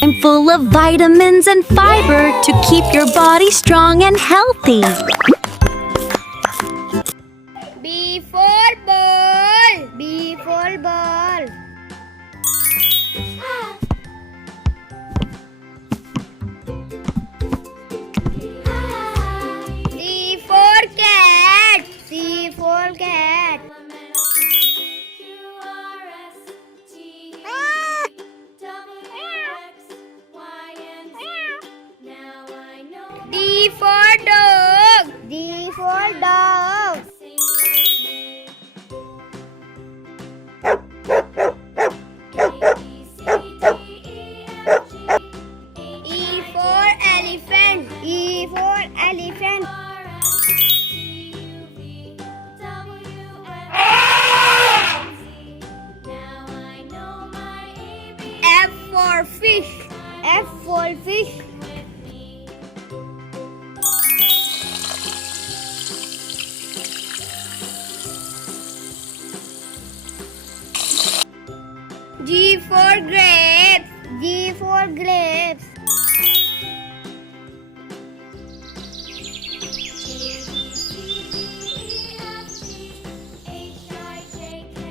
and full of vitamins and fiber to keep your body strong and healthy. B for ball. B for ball. C for cat. C for cat. D for dog. D for dog. E for elephant. E for elephant. F for fish. F for fish. G for grapes. G for grapes.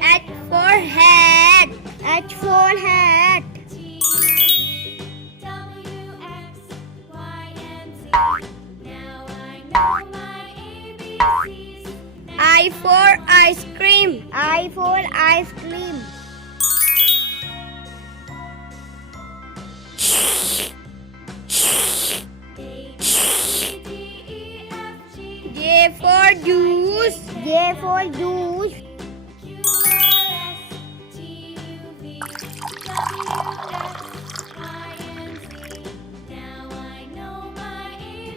H for hat. H for hat. I for ice cream. I for ice cream. J for juice. J for juice.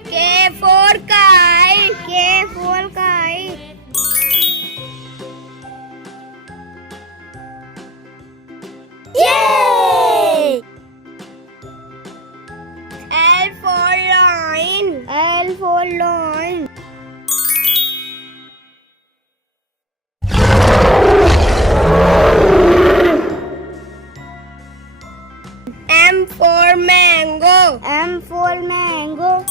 K for kite. K for kite. Yay! L for lion. L for lion. M for mango. M for mango.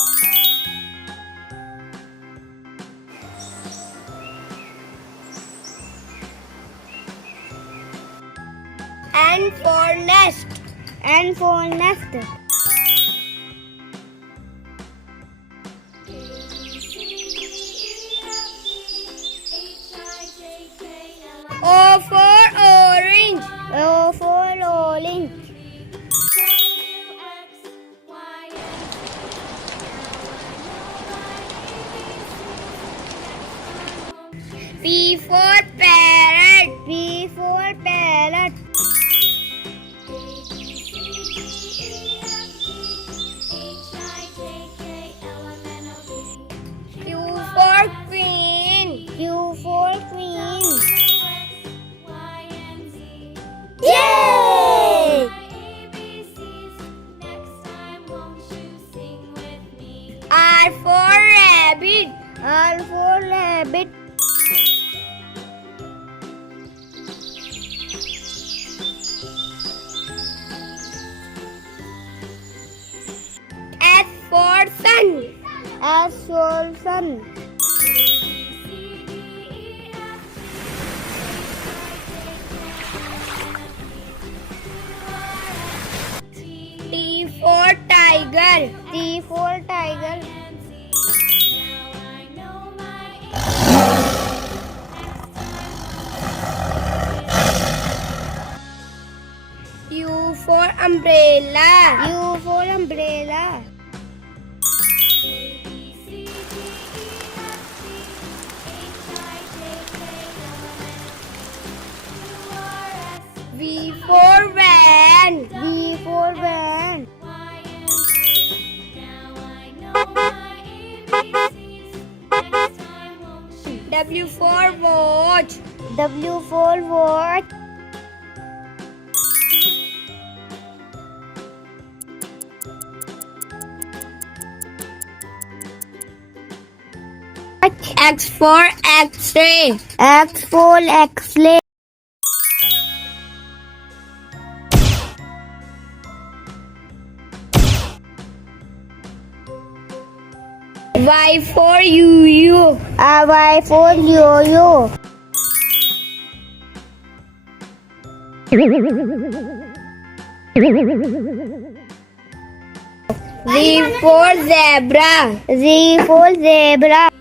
N for nest. N for nest. O for orange. O for orange. P for parrot. P for parrot. Q for queen. Q for queen. Yay! R for rabbit. R for rabbit. S for sun. S for sun. T for tiger. T for tiger. U for umbrella. U for umbrella. V for van. V for van. W for watch. W for watch. X for X-ray. X for X-ray. Y for you. Y for yo. Z for zebra. Z for zebra.